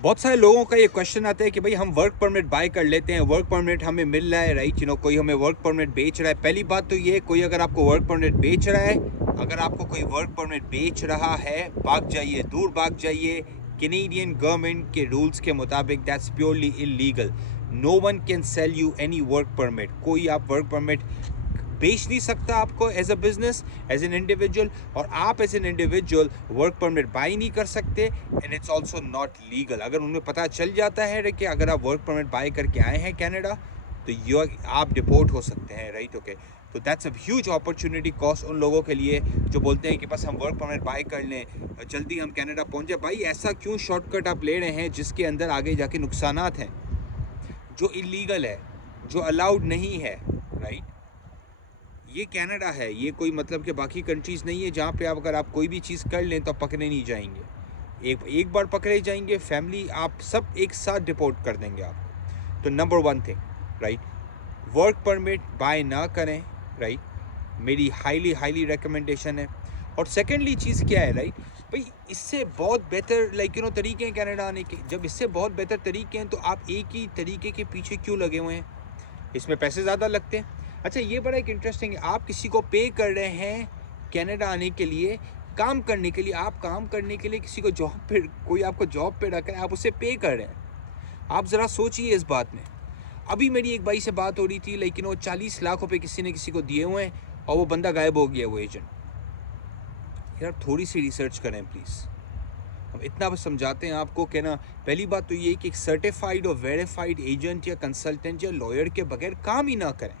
बहुत सारे लोगों का ये क्वेश्चन आता है कि भाई हम वर्क परमिट बाय कर लेते हैं, वर्क परमिट हमें मिल रहा है, राइट, कोई हमें वर्क परमिट बेच रहा है। पहली बात तो ये, कोई अगर आपको वर्क परमिट बेच रहा है, अगर आपको कोई वर्क परमिट बेच रहा है, भाग जाइए, दूर भाग जाइए। कैनेडियन गवर्नमेंट के रूल्स के मुताबिक that's purely illegal. No one can sell you any work permit. कोई आप वर्क परमिट बेच नहीं सकता आपको as a business, as an individual, और आप as an individual work permit buy नहीं कर सकते, and it's also not legal. अगर उन्हें पता चल जाता है कि अगर आप वर्क परमिट बाय करके आए हैं कनाडा, तो आप डिपोर्ट हो सकते हैं, राइट, ओके। तो that's a huge opportunity cost उन लोगों के लिए जो बोलते हैं कि बस हम वर्क परमिट बाय कर लें, जल्दी हम कनाडा पहुंच जाए। भाई ऐसा क्यों शॉर्टकट आप ले रहे हैं जिसके अंदर आगे जाके नुकसानात हैं, जो इलीगल है, जो अलाउड नहीं है, राइट। ये कनाडा है, ये कोई मतलब कि बाकी कंट्रीज़ नहीं है जहाँ पे आप अगर आप कोई भी चीज़ कर लें तो आप पकड़े नहीं जाएंगे। एक बार पकड़े जाएंगे, फैमिली आप सब एक साथ डिपोर्ट कर देंगे आपको। तो number one thing, right, work permit buy ना करें, राइट, मेरी हाईली हाईली रिकमेंडेशन है। और सेकेंडली चीज़ क्या है, राइट, भाई इससे बहुत बेहतर तरीके हैं कनाडा आने के। जब इससे बहुत बेहतर तरीके हैं तो आप एक ही तरीके के पीछे क्यों लगे हुए हैं? इसमें पैसे ज़्यादा लगते हैं। अच्छा, ये बड़ा एक इंटरेस्टिंग है, आप किसी को पे कर रहे हैं कनाडा आने के लिए, काम करने के लिए। आप काम करने के लिए किसी को जॉब पे, कोई आपको जॉब पे रखा है, आप उसे पे कर रहे हैं। आप ज़रा सोचिए इस बात में। अभी मेरी एक भाई से बात हो रही थी, लेकिन वो 40 लाख रुपए किसी ने किसी को दिए हुए हैं और वो बंदा गायब हो गया, वो एजेंट। यार थोड़ी सी रिसर्च करें प्लीज़। हम इतना बस समझाते हैं आपको कि ना, पहली बात तो ये कि एक सर्टिफाइड और वेरीफाइड एजेंट या कंसल्टेंट या लॉयर के बगैर काम ही ना करें,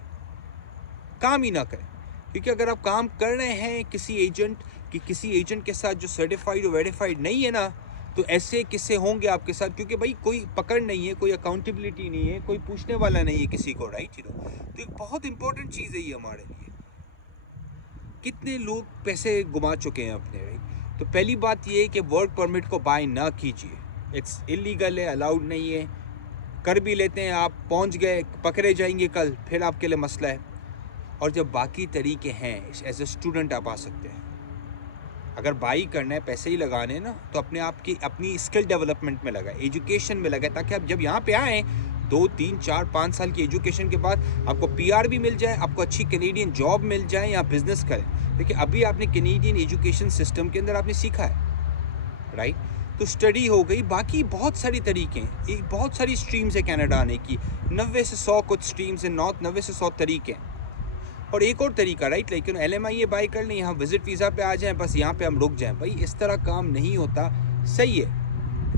काम ही ना करें। क्योंकि अगर आप काम कर रहे हैं किसी एजेंट के साथ जो सर्टिफाइड और वेरीफाइड नहीं है ना, तो ऐसे किस्से होंगे आपके साथ। क्योंकि भाई कोई पकड़ नहीं है, कोई अकाउंटेबिलिटी नहीं है, कोई पूछने वाला नहीं है किसी को, राइट। तो एक बहुत इंपॉर्टेंट चीज़ है ये हमारे लिए। कितने लोग पैसे घुमा चुके हैं अपने, राइट। तो पहली बात ये है कि वर्क परमिट को बाय ना कीजिए, इट्स इलीगल है, अलाउड नहीं है। कर भी लेते हैं आप, पहुंच गए, पकड़े जाएंगे कल, फिर आपके लिए मसला है। और जब बाकी तरीके हैं, एज ए स्टूडेंट आप आ सकते हैं। अगर बाई करना है, पैसे ही लगाने ना, तो अपने आप की अपनी स्किल डेवलपमेंट में लगाए, एजुकेशन में लगाए, ताकि आप जब यहाँ पे आएँ 2 3 4 5 साल की एजुकेशन के बाद आपको पीआर भी मिल जाए, आपको अच्छी कैनेडियन जॉब मिल जाए या बिजनेस करें। देखिए अभी आपने कैनेडियन एजुकेशन सिस्टम के अंदर आपने सीखा है, राइट। तो स्टडी हो गई, बाकी बहुत सारी तरीके हैं, एक बहुत सारी स्ट्रीम्स है कनाडा आने की, 90 से 100 कुछ स्ट्रीम्स हैं, नॉर्थ 90 से 100 तरीके हैं। और एक और तरीका, राइट, लेकिन LMIA बाय कर लें, यहाँ विजिट वीज़ा पे आ जाएं, बस यहाँ पे हम रुक जाएं। भाई इस तरह काम नहीं होता। सही है,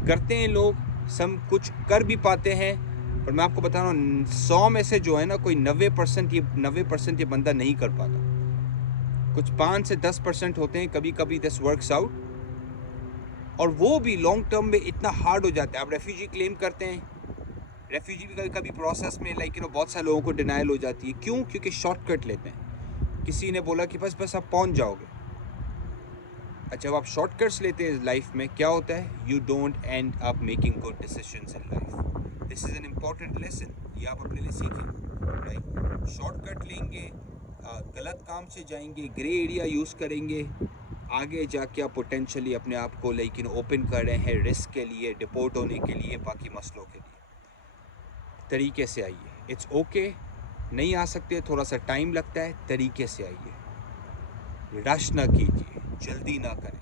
करते हैं लोग, सब कुछ कर भी पाते हैं, पर मैं आपको बता रहा हूँ 100 में से जो है ना, कोई 90% ये बंदा नहीं कर पाता। कुछ 5 से 10% होते हैं, कभी कभी दिस वर्क्स आउट, और वो भी लॉन्ग टर्म में इतना हार्ड हो जाता है। आप रेफ्यूजी क्लेम करते हैं, रेफ्यूजी भी कभी कभी प्रोसेस में बहुत सारे लोगों को डिनाइल हो जाती है। क्यों? क्योंकि शॉर्टकट लेते हैं। किसी ने बोला कि बस आप पहुंच जाओगे। जब आप शॉर्टकट्स लेते हैं लाइफ में, क्या होता है? You don't and up making good decisions in life. This is an important lesson, ये आप अपने लिए सीखें, राइट। शॉर्टकट लेंगे, गलत काम से जाएंगे, ग्रे एरिया यूज़ करेंगे, आगे जाके आप पोटेंशली अपने आप को ओपन कर रहे हैं रिस्क के लिए, डिपोर्ट होने के लिए, बाकी मसलों के लिए। तरीके से आइए, इट्स ओके, नहीं आ सकते, थोड़ा सा टाइम लगता है, तरीके से आइए, रश ना कीजिए, जल्दी ना करें।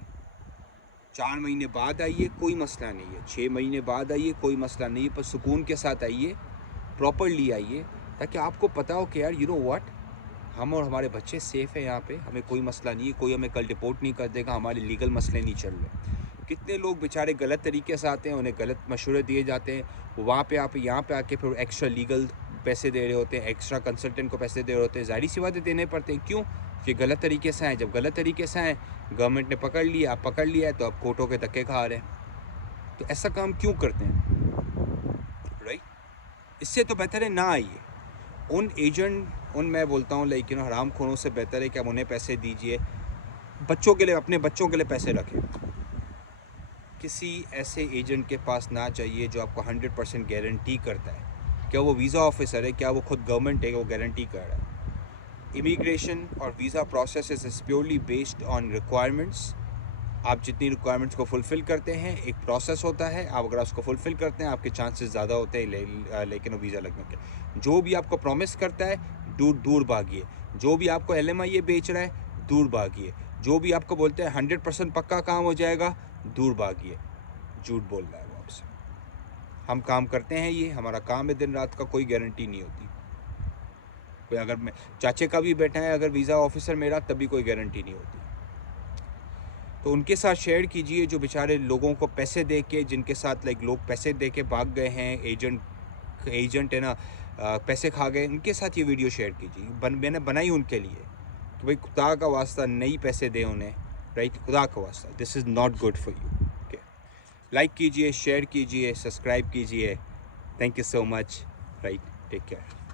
4 महीने बाद आइए, कोई मसला नहीं है, 6 महीने बाद आइए, कोई मसला नहीं है, पर सुकून के साथ आइए, प्रॉपरली आइए, ताकि आपको पता हो कि यार यू नो व्हाट, हम और हमारे बच्चे सेफ़ हैं यहाँ पे, हमें कोई मसला नहीं है, कोई हमें कल डिपोर्ट नहीं कर देगा, हमारे लीगल मसले नहीं चल रहे। कितने लोग बेचारे गलत तरीके से आते हैं, उन्हें गलत मशवरे दिए जाते हैं, वहाँ पे आप यहाँ पे आके फिर एक्स्ट्रा लीगल पैसे दे रहे होते हैं, एक्स्ट्रा कंसल्टेंट को पैसे दे रहे होते हैं। ज़ाहिर सी बातें देने पड़ते हैं। क्यों? कि गलत तरीके से आए। जब गलत तरीके से आए, गवर्नमेंट ने पकड़ लिया, आप पकड़ लिया है, तो आप कोर्टों के धक्के खा रहे हैं। तो ऐसा काम क्यों करते हैं, राइट? इससे तो बेहतर है ना आइए। मैं बोलता हूँ हरामखोरों से बेहतर है कि आप उन्हें पैसे दीजिए, बच्चों के लिए, अपने बच्चों के लिए पैसे रखें। किसी ऐसे एजेंट के पास ना जाइए जो आपको 100% गारंटी करता है। क्या वो वीज़ा ऑफिसर है, क्या वो खुद गवर्नमेंट है, वो गारंटी कर रहा है? इमिग्रेशन और visa process is purely based on requirements. आप जितनी रिक्वायरमेंट्स को फुलफ़िल करते हैं, एक प्रोसेस होता है, आप अगर उसको फुलफ़िल करते हैं आपके चांसेस ज़्यादा होते हैं लेकिन वीज़ा लगने के। जो भी आपको प्रॉमिस करता है दूर दूर भागिए। जो भी आपको LMIA बेच रहा है दूर भागिए। जो भी आपको बोलते हैं 100% पक्का काम हो जाएगा दूर भागिए। झूठ बोल रहा है वो आपसे। हम काम करते हैं, ये हमारा काम है, दिन रात का कोई गारंटी नहीं होती। कोई अगर मैं चाचे का भी बैठा है अगर वीज़ा ऑफिसर मेरा, तभी कोई गारंटी नहीं होती। तो उनके साथ शेयर कीजिए जो बेचारे लोगों को पैसे दे के, जिनके साथ लाइक लोग पैसे दे के भाग गए हैं, एजेंट है ना, पैसे खा गए, उनके साथ ये वीडियो शेयर कीजिए। मैंने बनाई उनके लिए कि भाई खुदा का वास्ता नहीं पैसे दे उन्हें, राइट, खुदा का वास्ता, this is not good for you. Okay, like कीजिए, शेयर कीजिए, सब्सक्राइब कीजिए। Thank you so much, right, take care.